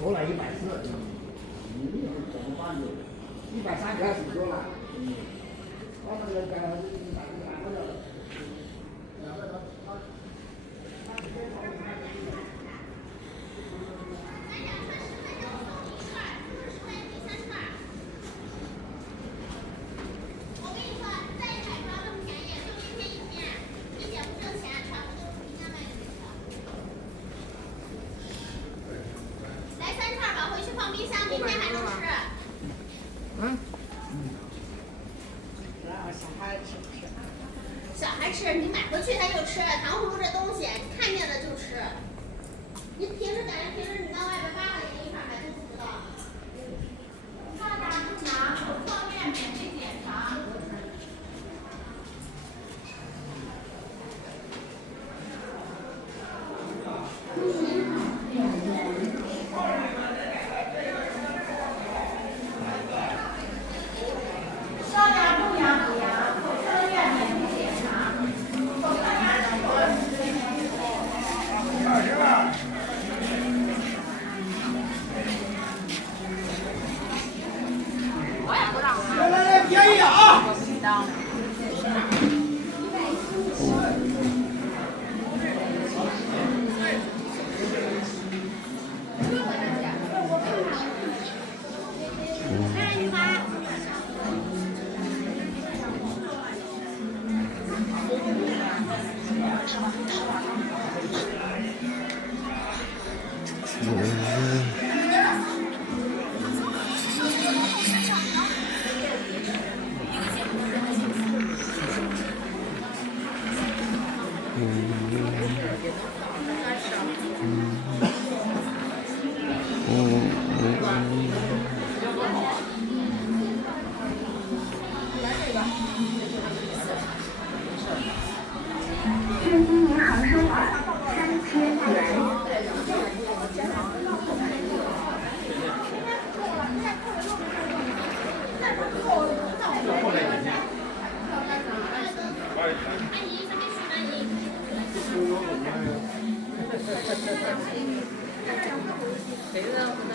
多了140，怎么办呢？130还挺多了。他那个我跟你说，再彩超这么便宜，就今天一天，一点不挣钱，全部都是平价卖给你的。来3串吧，回去放冰箱，明天还能吃。嗯。小孩吃不吃？小孩吃，你买回去他就吃。糖葫芦这东西，看见了就吃。你平时感觉平时你到外边8块钱一串买都不知道。上哪不拿？泡面免费检查。上牙不牙不牙，口腔医院免费检查。口腔牙齿我也不让他。来，便宜啊！现金银行收款3000元。阿姨，上面是阿姨。谁的不呢？